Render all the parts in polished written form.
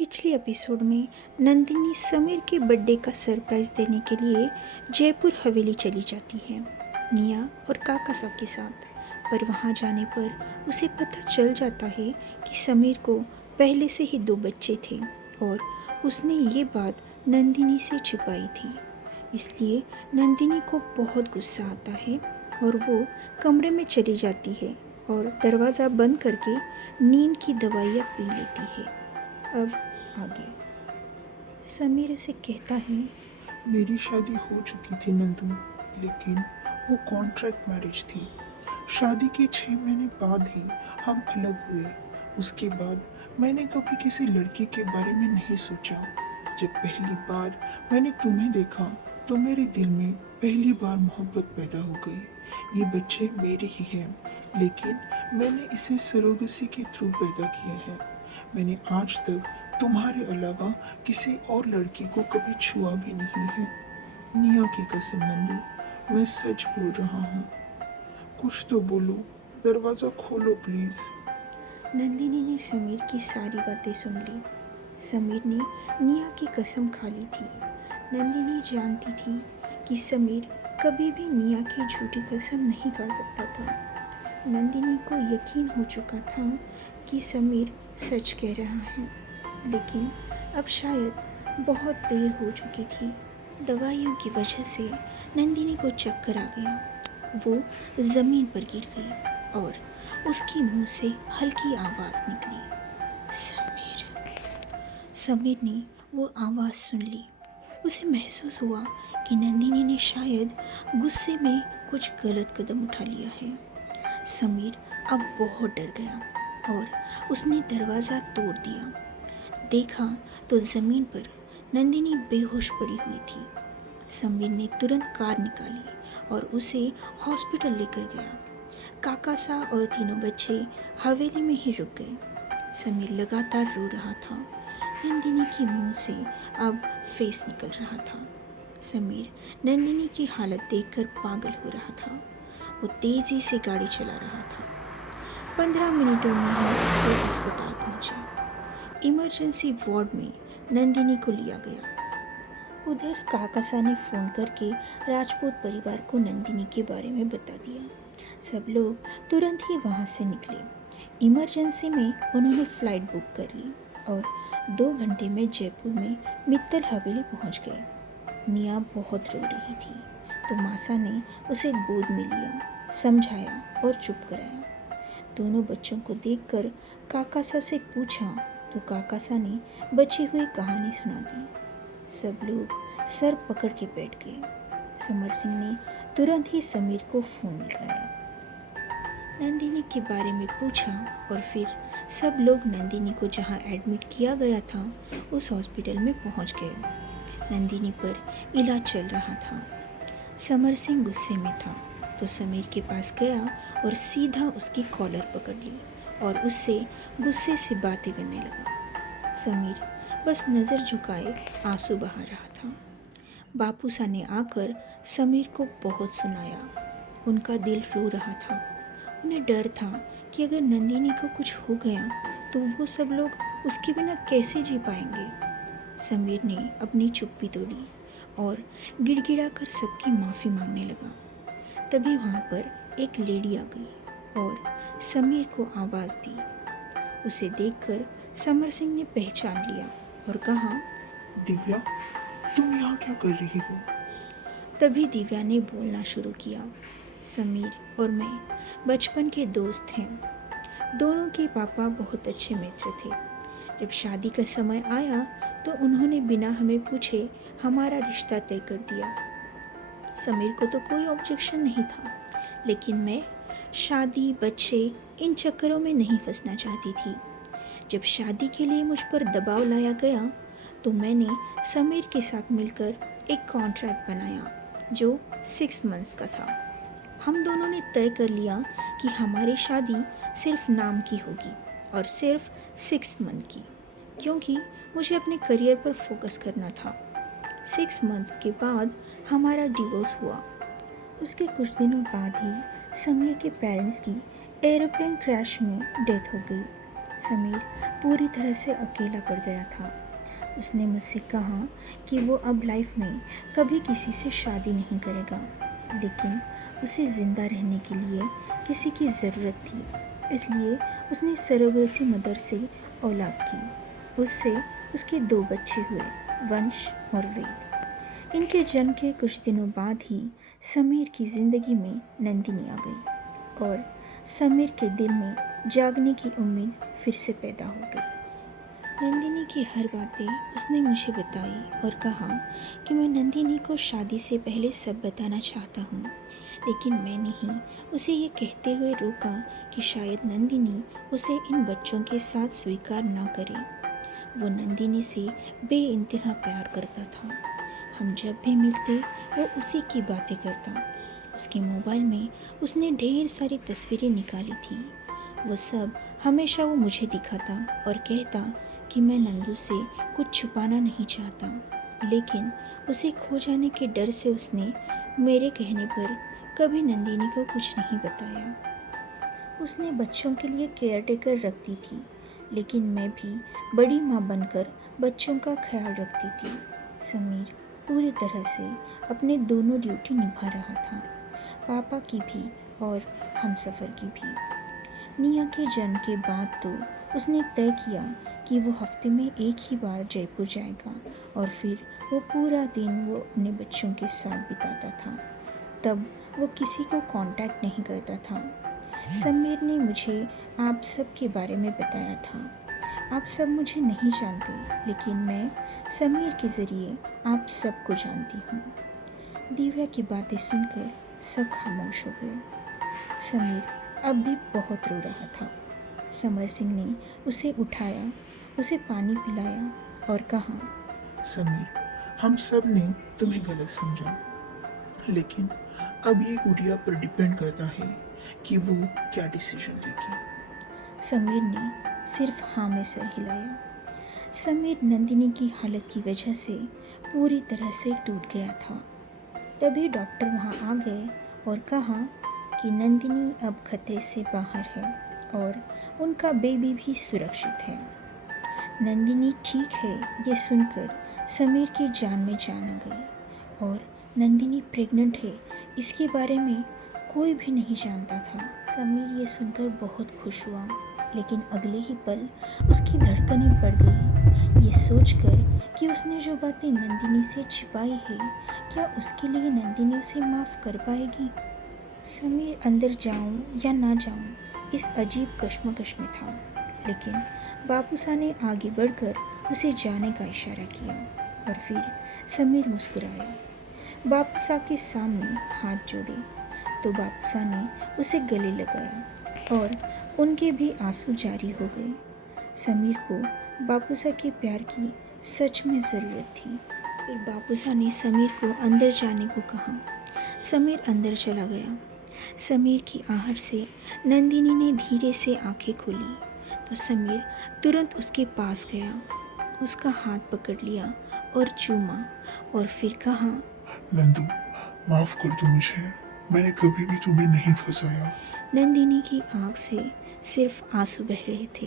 पिछले एपिसोड में नंदिनी समीर के बर्थडे का सरप्राइज देने के लिए जयपुर हवेली चली जाती है निया और काकासा के साथ। पर वहां जाने पर उसे पता चल जाता है कि समीर को पहले से ही दो बच्चे थे और उसने ये बात नंदिनी से छिपाई थी। इसलिए नंदिनी को बहुत गुस्सा आता है और वो कमरे में चली जाती है और दरवाज़ा बंद करके नींद की दवाइयाँ पी लेती है। अब आगे समीर उसे कहता है, मेरी शादी हो चुकी थी नंदू, लेकिन वो कॉन्ट्रैक्ट मैरिज थी। शादी के 6 महीने बाद ही हम अलग हुए। उसके बाद मैंने कभी किसी लड़की के बारे में नहीं सोचा। जब पहली बार मैंने तुम्हें देखा तो मेरे दिल में पहली बार मोहब्बत पैदा हो गई। ये बच्चे मेरे ही हैं, लेकिन मैंने इसे सरोगसी के थ्रू पैदा किए हैं। मैंने आज तक तुम्हारे अलावा किसी और लड़की को कभी छुआ भी नहीं है। निया की कसम नंदू, मैं सच बोल रहा हूँ। कुछ तो बोलो, दरवाजा खोलो प्लीज। नंदिनी ने समीर की सारी बातें सुन ली। समीर ने निया की कसम खा ली थी। नंदिनी जानती थी कि समीर कभी भी निया की झूठी कसम नहीं खा सकता था। नंदिनी को यकीन हो चुका था कि समीर सच कह रहा है, लेकिन अब शायद बहुत देर हो चुकी थी। दवाइयों की वजह से नंदिनी को चक्कर आ गया। वो ज़मीन पर गिर गई और उसके मुंह से हल्की आवाज़ निकली, समीर। समीर ने वो आवाज़ सुन ली। उसे महसूस हुआ कि नंदिनी ने शायद गुस्से में कुछ गलत कदम उठा लिया है। समीर अब बहुत डर गया और उसने दरवाज़ा तोड़ दिया। देखा तो ज़मीन पर नंदिनी बेहोश पड़ी हुई थी। समीर ने तुरंत कार निकाली और उसे हॉस्पिटल लेकर गया। काकासा और तीनों बच्चे हवेली में ही रुक गए। समीर लगातार रो रहा था। नंदिनी के मुंह से अब फेस निकल रहा था। समीर नंदिनी की हालत देखकर पागल हो रहा था। वो तेज़ी से गाड़ी चला रहा था। 15 मिनटों में ही वो अस्पताल पहुंचे। इमरजेंसी वार्ड में नंदिनी को लिया गया। उधर काकासा ने फ़ोन करके राजपूत परिवार को नंदिनी के बारे में बता दिया। सब लोग तुरंत ही वहाँ से निकले। इमरजेंसी में उन्होंने फ़्लाइट बुक कर ली और 2 घंटे में जयपुर में मित्तल हवेली पहुँच गए। निया बहुत रो रही थी, तो मासा ने उसे गोद में लिया, समझाया और चुप कराया। दोनों बच्चों को देखकर काकासा से पूछा तो काकासा ने बची हुई कहानी सुना दी। सब लोग सर पकड़ के बैठ गए। समर सिंह ने तुरंत ही समीर को फ़ोन लगाया, नंदिनी के बारे में पूछा और फिर सब लोग नंदिनी को जहां एडमिट किया गया था उस हॉस्पिटल में पहुंच गए। नंदिनी पर इलाज चल रहा था। समर सिंह गुस्से में था तो समीर के पास गया और सीधा उसकी कॉलर पकड़ ली और उससे गुस्से से बातें करने लगा। समीर बस नज़र झुकाए आंसू बहा रहा था। बापूसा ने आकर समीर को बहुत सुनाया। उनका दिल रो रहा था। उन्हें डर था कि अगर नंदिनी को कुछ हो गया तो वो सब लोग उसके बिना कैसे जी पाएंगे। समीर ने अपनी चुप्पी तोड़ी और गिड़गिड़ा कर सबकी माफ़ी मांगने लगा। तभी वहाँ पर एक लेडी आ गई और समीर को आवाज़ दी। उसे देखकर समर सिंह ने पहचान लिया और कहा, दिव्या, तुम यहाँ क्या कर रही हो? तभी दिव्या ने बोलना शुरू किया, समीर और मैं बचपन के दोस्त हैं। दोनों के पापा बहुत अच्छे मित्र थे। जब शादी का समय आया तो उन्होंने बिना हमें पूछे हमारा रिश्ता तय कर दिया। समीर को तो कोई ऑब्जेक्शन नहीं था, लेकिन मैं शादी, बच्चे, इन चक्करों में नहीं फंसना चाहती थी। जब शादी के लिए मुझ पर दबाव लाया गया तो मैंने समीर के साथ मिलकर एक कॉन्ट्रैक्ट बनाया जो 6 मंथ्स का था। हम दोनों ने तय कर लिया कि हमारी शादी सिर्फ नाम की होगी और सिर्फ 6 मंथ की, क्योंकि मुझे अपने करियर पर फोकस करना था। 6 मंथ के बाद हमारा डिवोर्स हुआ। उसके कुछ दिनों बाद ही समीर के पेरेंट्स की एरोप्लेन क्रैश में डेथ हो गई। समीर पूरी तरह से अकेला पड़ गया था। उसने मुझसे कहा कि वो अब लाइफ में कभी किसी से शादी नहीं करेगा, लेकिन उसे ज़िंदा रहने के लिए किसी की ज़रूरत थी। इसलिए उसने सरोगेसी मदर से औलाद की। उससे उसके 2 बच्चे हुए, वंश और वेद। इनके जन्म के कुछ दिनों बाद ही समीर की ज़िंदगी में नंदिनी आ गई और समीर के दिल में जागने की उम्मीद फिर से पैदा हो गई। नंदिनी की हर बातें उसने मुझे बताई और कहा कि मैं नंदिनी को शादी से पहले सब बताना चाहता हूँ, लेकिन मैंने ही उसे ये कहते हुए रोका कि शायद नंदिनी उसे इन बच्चों के साथ स्वीकार ना करे। वो नंदिनी से बेइंतहा प्यार करता था। हम जब भी मिलते वो उसी की बातें करता। उसके मोबाइल में उसने ढेर सारी तस्वीरें निकाली थी। वो सब हमेशा वो मुझे दिखाता और कहता कि मैं नंदू से कुछ छुपाना नहीं चाहता, लेकिन उसे खो जाने के डर से उसने मेरे कहने पर कभी नंदिनी को कुछ नहीं बताया। उसने बच्चों के लिए केयर टेकर रखती थी, लेकिन मैं भी बड़ी माँ बनकर बच्चों का ख्याल रखती थी। समीर पूरी तरह से अपने दोनों ड्यूटी निभा रहा था, पापा की भी और हमसफ़र की भी। निया के जन्म के बाद तो उसने तय किया कि वो हफ्ते में एक ही बार जयपुर जाएगा और फिर वो पूरा दिन वो अपने बच्चों के साथ बिताता था। तब वो किसी को कांटेक्ट नहीं करता था। समीर ने मुझे आप सब के बारे में बताया था। आप सब मुझे नहीं जानते, लेकिन मैं समीर के ज़रिए आप सबको जानती हूँ। दिव्या की बातें सुनकर सब खामोश हो गए। समीर अब भी बहुत रो रहा था। समर सिंह ने उसे उठाया, उसे पानी पिलाया और कहा, समीर, हम सब ने तुम्हें गलत समझा, लेकिन अब ये गुड़िया पर डिपेंड करता है कि वो क्या डिसीजन लेगी। समीर ने सिर्फ हाँ में सर हिलाया। समीर नंदिनी की हालत की वजह से पूरी तरह से टूट गया था। तभी डॉक्टर वहाँ आ गए और कहा कि नंदिनी अब खतरे से बाहर है और उनका बेबी भी सुरक्षित है। नंदिनी ठीक है, ये सुनकर समीर की जान में जान आ गई और नंदिनी प्रेग्नेंट है इसके बारे में कोई भी नहीं जानता था। समीर ये सुनकर बहुत खुश हुआ, लेकिन अगले ही पल उसकी धड़कनें बढ़ गई, ये सोचकर कि उसने जो बातें नंदिनी से छिपाई है, क्या उसके लिए नंदिनी उसे माफ़ कर पाएगी। समीर अंदर जाऊं या ना जाऊं इस अजीब कश्मकश में था, लेकिन बाबूसा ने आगे बढ़कर उसे जाने का इशारा किया और फिर समीर मुस्कुराया। बाबूसा के सामने हाथ जोड़े तो बाबूसा ने उसे गले लगाया और उनके भी आंसू जारी हो गए। समीर को बाबूसा के प्यार की सच में ज़रूरत थी। फिर बाबूसा ने समीर को अंदर जाने को कहा। समीर अंदर चला गया। समीर की आहट से नंदिनी ने धीरे से आंखें खोली तो समीर तुरंत उसके पास गया, उसका हाथ पकड़ लिया और चूमा और फिर कहा, नंदू, माफ कर दो मुझे, मैंने कभी भी तुम्हें नहीं फंसाया। नंदिनी की आंख से सिर्फ आंसू बह रहे थे।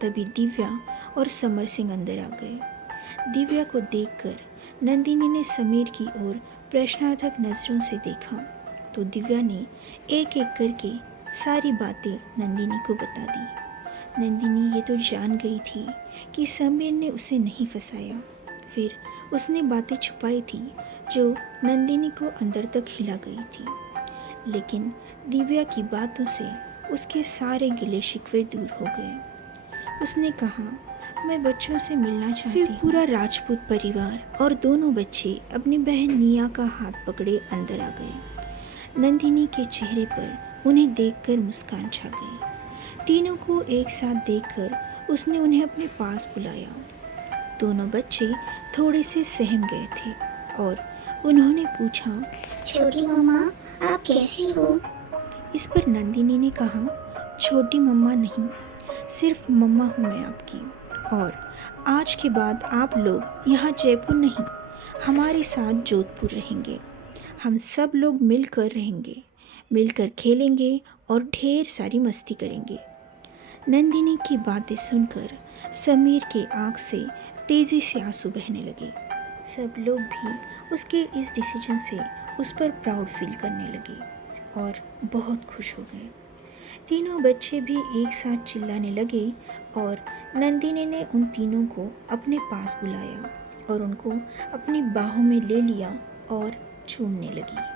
तभी दिव्या और समर सिंह अंदर आ गए। दिव्या को देखकर नंदिनी ने समीर की ओर प्रश्नार्थक नज़रों से देखा तो दिव्या ने एक एक करके सारी बातें नंदिनी को बता दी। नंदिनी ये तो जान गई थी कि समीर ने उसे नहीं फंसाया। फिर उसने बातें छुपाई थी जो नंदिनी को अंदर तक हिला गई थी, लेकिन दिव्या की बातों से उसके सारे गिले शिकवे दूर हो गए। उसने कहा, मैं बच्चों से मिलना चाहती हूँ। फिर पूरा राजपूत परिवार और दोनों बच्चे अपनी बहन निया का हाथ पकड़े अंदर आ गए। नंदिनी के चेहरे पर उन्हें देखकर मुस्कान छा गई। तीनों को एक साथ देखकर उसने उन्हें अपने पास बुलाया। दोनों बच्चे थोड़े से सहम गए थे और उन्होंने पूछा, छोटी मम्मा, आप कैसी हो? इस पर नंदिनी ने कहा, छोटी मम्मा नहीं, सिर्फ मम्मा हूँ मैं आपकी, और आज के बाद आप लोग यहाँ जयपुर नहीं, हमारे साथ जोधपुर रहेंगे। हम सब लोग मिलकर रहेंगे, मिलकर खेलेंगे और ढेर सारी मस्ती करेंगे। नंदिनी की बातें सुनकर समीर के आँख से तेज़ी से आंसू बहने लगे। सब लोग भी उसके इस डिसीजन से उस पर प्राउड फील करने लगे और बहुत खुश हो गए। तीनों बच्चे भी एक साथ चिल्लाने लगे और नंदिनी ने उन तीनों को अपने पास बुलाया और उनको अपनी बाहों में ले लिया और चूमने लगी।